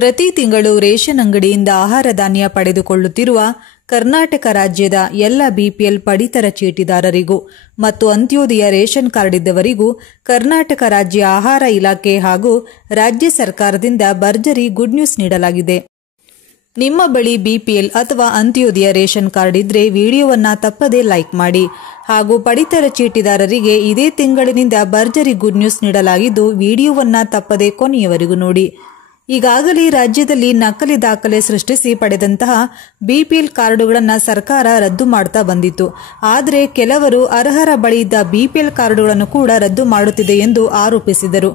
ಪ್ರತಿ ತಿಂಗಳು ರೇಷನ್ ಅಂಗಡಿಯಿಂದ ಆಹಾರ ಧಾನ್ಯ ಪಡೆದುಕೊಳ್ಳುತ್ತಿರುವ ಕರ್ನಾಟಕ ರಾಜ್ಯದ ಎಲ್ಲ ಬಿಪಿಎಲ್ ಪಡಿತರ ಚೀಟಿದಾರರಿಗೂ ಮತ್ತು ಅಂತ್ಯೋದಯ ರೇಷನ್ ಕಾರ್ಡ್ ಇದ್ದವರಿಗೂ ಕರ್ನಾಟಕ ರಾಜ್ಯ ಆಹಾರ ಇಲಾಖೆ ಹಾಗೂ ರಾಜ್ಯ ಸರ್ಕಾರದಿಂದ ಭರ್ಜರಿ ಗುಡ್ ನ್ಯೂಸ್ ನೀಡಲಾಗಿದೆ. ನಿಮ್ಮ ಬಳಿ ಬಿಪಿಎಲ್ ಅಥವಾ ಅಂತ್ಯೋದಯ ರೇಷನ್ ಕಾರ್ಡ್ ಇದ್ರೆ ವಿಡಿಯೋವನ್ನ ತಪ್ಪದೇ ಲೈಕ್ ಮಾಡಿ ಹಾಗೂ ಪಡಿತರ ಚೀಟಿದಾರರಿಗೆ ಇದೇ ತಿಂಗಳಿನಿಂದ ಭರ್ಜರಿ ಗುಡ್ ನ್ಯೂಸ್ ನೀಡಲಾಗಿದ್ದು ವಿಡಿಯೋವನ್ನ ತಪ್ಪದೇ ಕೊನೆಯವರೆಗೂ ನೋಡಿ. ಈಗಾಗಲೇ ರಾಜ್ಯದಲ್ಲಿ ನಕಲಿ ದಾಖಲೆ ಸೃಷ್ಟಿಸಿ ಪಡೆದಂತಹ ಬಿಪಿಎಲ್ ಕಾರ್ಡುಗಳನ್ನು ಸರ್ಕಾರ ರದ್ದು ಮಾಡ್ತಾ ಬಂದಿತ್ತು. ಆದರೆ ಕೆಲವರು ಅರ್ಹರ ಬಳಿ ಇದ್ದ ಬಿಪಿಎಲ್ ಕಾರ್ಡುಗಳನ್ನು ಕೂಡ ರದ್ದು ಮಾಡುತ್ತಿದೆ ಎಂದು ಆರೋಪಿಸಿದರು.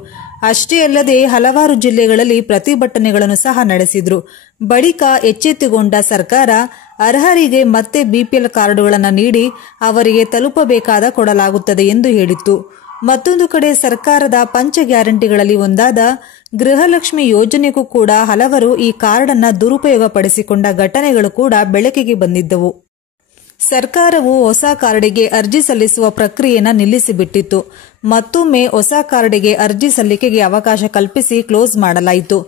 ಅಷ್ಟೇ ಅಲ್ಲದೆ ಹಲವಾರು ಜಿಲ್ಲೆಗಳಲ್ಲಿ ಪ್ರತಿಭಟನೆಗಳನ್ನು ಸಹ ನಡೆಸಿದ್ರು. ಬಳಿಕ ಎಚ್ಚೆತ್ತುಕೊಂಡ ಸರ್ಕಾರ ಅರ್ಹರಿಗೆ ಮತ್ತೆ ಬಿಪಿಎಲ್ ಕಾರ್ಡುಗಳನ್ನು ನೀಡಿ ಅವರಿಗೆ ತಲುಪಬೇಕಾದ ಕೊಡಲಾಗುತ್ತದೆ ಎಂದು ಹೇಳಿತ್ತು. ಮತ್ತೊಂದು ಕಡೆ ಸರ್ಕಾರದ ಪಂಚ ಗ್ಯಾರಂಟಿಗಳಲ್ಲಿ ಒಂದಾದ ಗೃಹಲಕ್ಷ್ಮಿ ಯೋಜನೆಗೂ ಕೂಡ ಹಲವರು ಈ ಕಾರ್ಡನ್ನು ದುರುಪಯೋಗ ಪಡಿಸಿಕೊಂಡ ಘಟನೆಗಳು ಕೂಡ ಬೆಳಕಿಗೆ ಬಂದಿದ್ದವು. ಸರ್ಕಾರವು ಹೊಸ ಕಾರ್ಡಿಗೆ ಅರ್ಜಿ ಸಲ್ಲಿಸುವ ಪ್ರಕ್ರಿಯೆಯನ್ನು ನಿಲ್ಲಿಸಿಬಿಟ್ಟಿತ್ತು. ಮತ್ತೊಮ್ಮೆ ಹೊಸ ಕಾರ್ಡಿಗೆ ಅರ್ಜಿ ಸಲ್ಲಿಕೆಗೆ ಅವಕಾಶ ಕಲ್ಪಿಸಿ ಕ್ಲೋಸ್ ಮಾಡಲಾಯಿತು.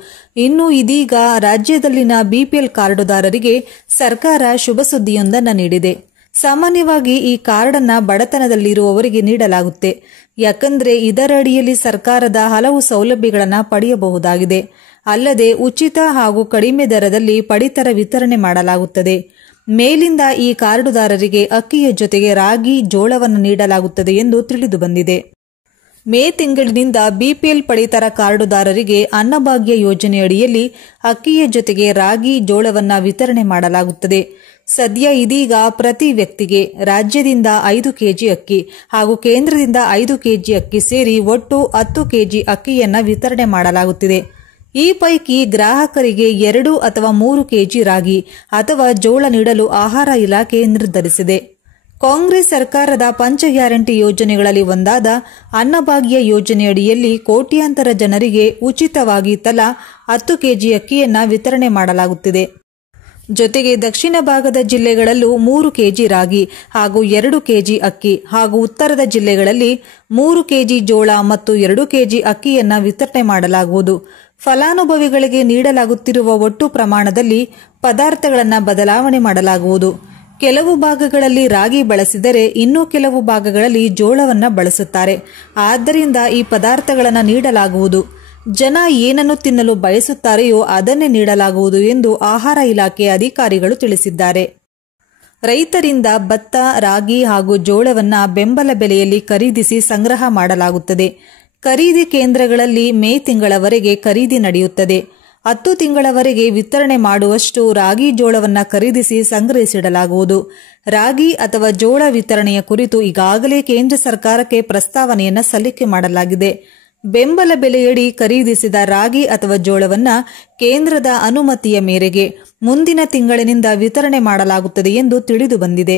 ಇನ್ನು ಇದೀಗ ರಾಜ್ಯದಲ್ಲಿನ ಬಿಪಿಎಲ್ ಕಾರ್ಡುದಾರರಿಗೆ ಸರ್ಕಾರ ಶುಭ ಸುದ್ದಿಯೊಂದನ್ನು ನೀಡಿದೆ. ಸಾಮಾನ್ಯವಾಗಿ ಈ ಕಾರ್ಡನ್ನು ಬಡತನದಲ್ಲಿರುವವರಿಗೆ ನೀಡಲಾಗುತ್ತೆ. ಯಾಕಂದ್ರೆ ಇದರಡಿಯಲ್ಲಿ ಸರ್ಕಾರದ ಹಲವು ಸೌಲಭ್ಯಗಳನ್ನು ಪಡೆಯಬಹುದಾಗಿದೆ. ಅಲ್ಲದೆ ಉಚಿತ ಹಾಗೂ ಕಡಿಮೆ ದರದಲ್ಲಿ ಪಡಿತರ ವಿತರಣೆ ಮಾಡಲಾಗುತ್ತದೆ. ಮೇಲಿಂದ ಈ ಕಾರ್ಡುದಾರರಿಗೆ ಅಕ್ಕಿಯ ಜೊತೆಗೆ ರಾಗಿ, ಜೋಳವನ್ನು ನೀಡಲಾಗುತ್ತದೆ ಎಂದು ತಿಳಿದು ಬಂದಿದೆ. ಮೇ ತಿಂಗಳಿನಿಂದ ಬಿಪಿಎಲ್ ಪಡಿತರ ಕಾರ್ಡುದಾರರಿಗೆ ಅನ್ನಭಾಗ್ಯ ಯೋಜನೆಯಡಿಯಲ್ಲಿ ಅಕ್ಕಿಯ ಜೊತೆಗೆ ರಾಗಿ, ಜೋಳವನ್ನು ವಿತರಣೆ ಮಾಡಲಾಗುತ್ತದೆ. ಸದ್ಯ ಇದೀಗ ಪ್ರತಿ ವ್ಯಕ್ತಿಗೆ ರಾಜ್ಯದಿಂದ 5 ಕೆಜಿ ಅಕ್ಕಿ ಹಾಗೂ ಕೇಂದ್ರದಿಂದ 5 ಕೆಜಿ ಅಕ್ಕಿ ಸೇರಿ ಒಟ್ಟು 10 ಕೆಜಿ ಅಕ್ಕಿಯನ್ನು ವಿತರಣೆ ಮಾಡಲಾಗುತ್ತಿದೆ. ಈ ಪೈಕಿ ಗ್ರಾಹಕರಿಗೆ 2 ಅಥವಾ 3 ಕೆಜಿ ರಾಗಿ ಅಥವಾ ಜೋಳ ನೀಡಲು ಆಹಾರ ಇಲಾಖೆ ನಿರ್ಧರಿಸಿದೆ. ಕಾಂಗ್ರೆಸ್ ಸರ್ಕಾರದ ಪಂಚ ಗ್ಯಾರಂಟಿ ಯೋಜನೆಗಳಲ್ಲಿ ಒಂದಾದ ಅನ್ನಭಾಗ್ಯ ಯೋಜನೆಯಡಿಯಲ್ಲಿ ಕೋಟ್ಯಾಂತರ ಜನರಿಗೆ ಉಚಿತವಾಗಿ ತಲಾ 10 ಕೆಜಿ ಅಕ್ಕಿಯನ್ನು ವಿತರಣೆ ಮಾಡಲಾಗುತ್ತಿದೆ. ಜೊತೆಗೆ ದಕ್ಷಿಣ ಭಾಗದ ಜಿಲ್ಲೆಗಳಲ್ಲೂ 3 ಕೆಜಿ ರಾಗಿ ಹಾಗೂ 2 ಕೆಜಿ ಅಕ್ಕಿ ಹಾಗೂ ಉತ್ತರದ ಜಿಲ್ಲೆಗಳಲ್ಲಿ 3 ಕೆಜಿ ಜೋಳ ಮತ್ತು 2 ಕೆಜಿ ಅಕ್ಕಿಯನ್ನು ವಿತರಣೆ ಮಾಡಲಾಗುವುದು. ಫಲಾನುಭವಿಗಳಿಗೆ ನೀಡಲಾಗುತ್ತಿರುವ ಒಟ್ಟು ಪ್ರಮಾಣದಲ್ಲಿ ಪದಾರ್ಥಗಳನ್ನು ಬದಲಾವಣೆ ಮಾಡಲಾಗುವುದು. ಕೆಲವು ಭಾಗಗಳಲ್ಲಿ ರಾಗಿ ಬಳಸಿದರೆ ಇನ್ನು ಕೆಲವು ಭಾಗಗಳಲ್ಲಿ ಜೋಳವನ್ನು ಬಳಸುತ್ತಾರೆ. ಆದ್ದರಿಂದ ಈ ಪದಾರ್ಥಗಳನ್ನು ನೀಡಲಾಗುವುದು. ಜನ ಏನನ್ನು ತಿನ್ನಲು ಬಯಸುತ್ತಾರೆಯೋ ಅದನ್ನೇ ನೀಡಲಾಗುವುದು ಎಂದು ಆಹಾರ ಇಲಾಖೆ ಅಧಿಕಾರಿಗಳು ತಿಳಿಸಿದ್ದಾರೆ. ರೈತರಿಂದ ಭತ್ತ, ರಾಗಿ ಹಾಗೂ ಜೋಳವನ್ನು ಬೆಂಬಲ ಬೆಲೆಯಲ್ಲಿ ಖರೀದಿಸಿ ಸಂಗ್ರಹ ಮಾಡಲಾಗುತ್ತದೆ. ಖರೀದಿ ಕೇಂದ್ರಗಳಲ್ಲಿ ಮೇ ತಿಂಗಳವರೆಗೆ ಖರೀದಿ ನಡೆಯುತ್ತದೆ. 10 ತಿಂಗಳವರೆಗೆ ವಿತರಣೆ ಮಾಡುವಷ್ಟು ರಾಗಿ, ಜೋಳವನ್ನು ಖರೀದಿಸಿ ಸಂಗ್ರಹಿಸಿಡಲಾಗುವುದು. ರಾಗಿ ಅಥವಾ ಜೋಳ ವಿತರಣೆಯ ಕುರಿತು ಈಗಾಗಲೇ ಕೇಂದ್ರ ಸರ್ಕಾರಕ್ಕೆ ಪ್ರಸ್ತಾವನೆಯನ್ನು ಸಲ್ಲಿಕೆ ಮಾಡಲಾಗಿದೆ. ಬೆಂಬಲ ಬೆಲೆಯಡಿ ಖರೀದಿಸಿದ ರಾಗಿ ಅಥವಾ ಜೋಳವನ್ನು ಕೇಂದ್ರದ ಅನುಮತಿಯ ಮೇರೆಗೆ ಮುಂದಿನ ತಿಂಗಳಿನಿಂದ ವಿತರಣೆ ಮಾಡಲಾಗುತ್ತದೆ ಎಂದು ತಿಳಿದು ಬಂದಿದೆ.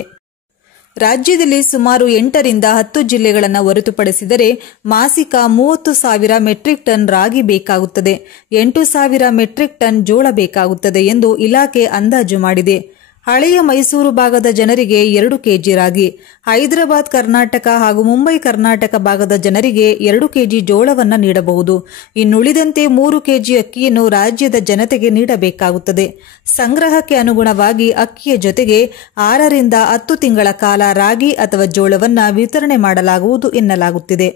ರಾಜ್ಯದಲ್ಲಿ ಸುಮಾರು 8 ರಿಂದ 10 ಜಿಲ್ಲೆಗಳನ್ನು ಹೊರತುಪಡಿಸಿದರೆ ಮಾಸಿಕ 30,000 ಮೆಟ್ರಿಕ್ ಟನ್ ರಾಗಿ ಬೇಕಾಗುತ್ತದೆ. 8,000 ಮೆಟ್ರಿಕ್ ಟನ್ ಜೋಳ ಬೇಕಾಗುತ್ತದೆ ಎಂದು ಇಲಾಖೆ ಅಂದಾಜು ಮಾಡಿದೆ. ಹಳೆಯ ಮೈಸೂರು ಭಾಗದ ಜನರಿಗೆ 2 ಕೆಜಿ ರಾಗಿ, ಹೈದರಾಬಾದ್ ಕರ್ನಾಟಕ ಹಾಗೂ ಮುಂಬೈ ಕರ್ನಾಟಕ ಭಾಗದ ಜನರಿಗೆ 2 ಕೆಜಿ ಜೋಳವನ್ನು ನೀಡಬಹುದು. ಇನ್ನುಳಿದಂತೆ 3 ಕೆಜಿ ಅಕ್ಕಿಯನ್ನು ರಾಜ್ಯದ ಜನತೆಗೆ ನೀಡಬೇಕಾಗುತ್ತದೆ. ಸಂಗ್ರಹಕ್ಕೆ ಅನುಗುಣವಾಗಿ ಅಕ್ಕಿಯ ಜೊತೆಗೆ 6 ರಿಂದ 10 ತಿಂಗಳ ಕಾಲ ರಾಗಿ ಅಥವಾ ಜೋಳವನ್ನು ವಿತರಣೆ ಮಾಡಲಾಗುವುದು ಎನ್ನಲಾಗುತ್ತಿದೆ.